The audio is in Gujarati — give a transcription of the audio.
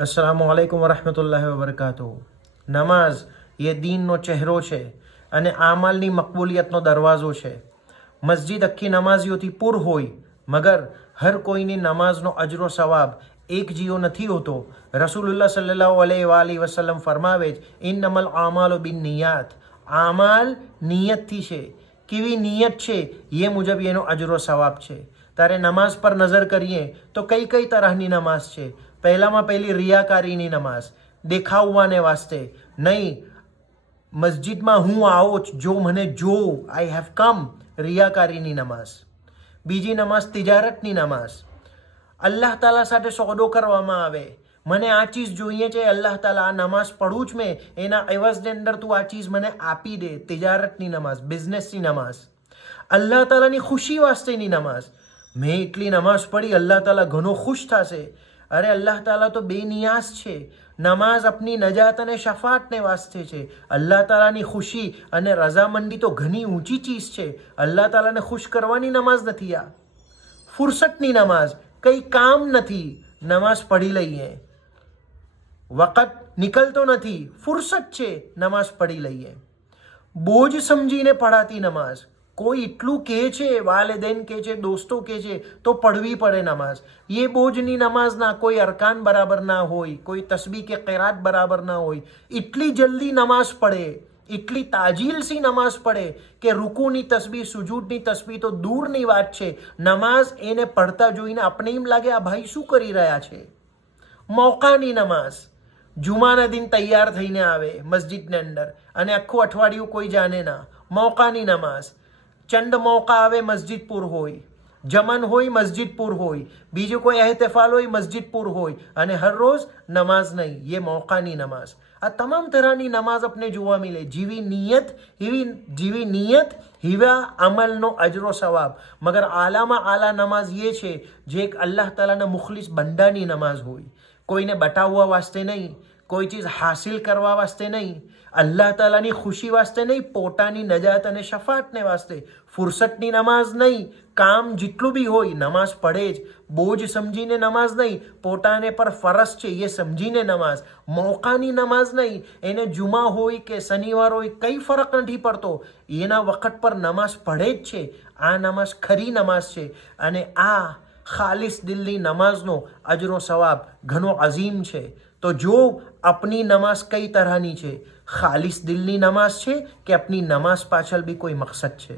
अस्सलामुअलैकुम वरहमतुल्लाहि वबरकातुहू। નમાઝ એ દીનનો ચહેરો છે અને આમલની મકબૂલિયતનો દરવાજો છે. મસ્જિદ આખી નમાઝીઓથી પૂર હોય, મગર હર કોઈની નમાઝનો અજરો સવાબ એક જીવો નથી હોતો. રસૂલુલ્લાહ સલ્લલ્લાહુ અલૈહિ વસલ્લમ ફરમાવે છે, ઇન્નમલ આમાલુ બિન નિયાત. આમાલ નિયતથી છે. કેવી નિયત છે એ મુજબ એનો અજરો સવાબ છે. તારે નમાઝ પર નજર કરીએ તો કઈ કઈ તરહની નમાઝ છે. પહેલામાં પહેલી રિયાકારીની નમાઝ, દેખાવવાને વાસ્તે નહીં. મસ્જિદમાં હું આવો જો મને જો, આઈ હેવ કમ, રિયાકારીની નમાઝ. બીજી નમાઝ તિજારતની નમાઝ. અલ્લાહ તાલા સાથે સોદો કરવામાં આવે, મને આ ચીજ જોઈએ છે અલ્લાહ તાલા, આ નમાઝ પઢું જ મેં, એના એવઝની અંદર તું આ ચીજ મને આપી દે. તિજારતની નમાઝ, બિઝનેસની નમાઝ. અલ્લાહ તાલાની ખુશી વાસ્તેની નમાઝ, મેં એટલી નમાઝ પઢી અલ્લાહ તાલા ઘણો ખુશ થશે. અરે અલ્લાહ તાલા તો બેનિયાઝ છે. નમાઝ આપની નજાત અને શફાતને વાસ્તે છે. અલ્લાહ તાલાની ખુશી અને રઝામંદી તો ઘણી ઊંચી ચીજ છે. અલ્લાહ તાલાને ખુશ કરવાની નમાઝ નથી આ. ફુરસતની નમાઝ, કંઈ કામ નથી, નમાઝ પઢી લઈએ. વખત નીકળતો નથી, ફુરસત છે, નમાઝ પઢી લઈએ. બોજ સમજીને પઢાતી નમાઝ. કોઈ એટલું કહે છે, વાલિदैन કહે છે, દોસ્તો કહે છે તો પઢવી પડે નમાઝ. એ બોજની નમાઝ ના, કોઈ અરકાન બરાબર ના હોય, કોઈ તસ્બીહ કે કિરાત બરાબર ના હોય, એટલી જલ્દી નમાઝ પડે, એટલી તાજીલસી નમાઝ પડે કે રૂકુની તસ્બીહ, સુજૂદની તસ્બીહ તો દૂરની વાત છે. નમાઝ એને પઢતા જોઈને આપણે એમ લાગે આ ભાઈ શું કરી રહ્યા છે. મોકાની નમાઝ, જુમાના દિન તૈયાર થઈને આવે મસ્જિદની અંદર અને આખું અઠવાડિયું કોઈ જાણે ના. મોકાની નમાઝ, ચંદ મોકા આવે મસ્જિદ પૂર હોય, જમન હોય મસ્જિદ પૂર હોય, બીજું કોઈ એહતફાલ હોય મસ્જિદ પૂર હોય અને હર રોજ નમાઝ નહીં. ये मौकानी नमाज. આ તમામ તરહની નમાઝ આપણે જોવા મળે. જેવી નિયત હિવા અમલનો અજરો સવાબ. મગર આલામાં આલા નમાઝ એ છે જે એક અલ્લાહ તાલાના મુખલિસ બંદાની નમાઝ હોય. કોઈને બતાવવા વાસ્તે નહીં, કોઈ ચીજ હાસિલ કરવા વાસ્તે નહીં, અલ્લાહ તાલાની ખુશી વાસ્તે નહીં, પોતાની નજાત અને શફાતને વાસ્તે. ફુરસતની નમાઝ નહીં, કામ જેટલું બી હોય નમાઝ પડે જ. બોજ સમજીને નમાઝ નહીં, પોતાને પર ફરજ છે એ સમજીને નમાઝ. મોકાની નમાઝ નહીં, એને જુમા હોય કે શનિવાર હોય કંઈ ફરક નથી પડતો, એના વખત પર નમાઝ પડે જ છે. આ નમાઝ ખરી નમાઝ છે અને આ ખાલિસ દિલની નમાઝનો અજરો સવાબ ઘણો અઝીમ છે. તો જો આપની નમાઝ કઈ તરહની છે, ખાલિસ દિલની નમાઝ છે કે આપની નમાઝ પાછળ બી કોઈ મકસદ છે.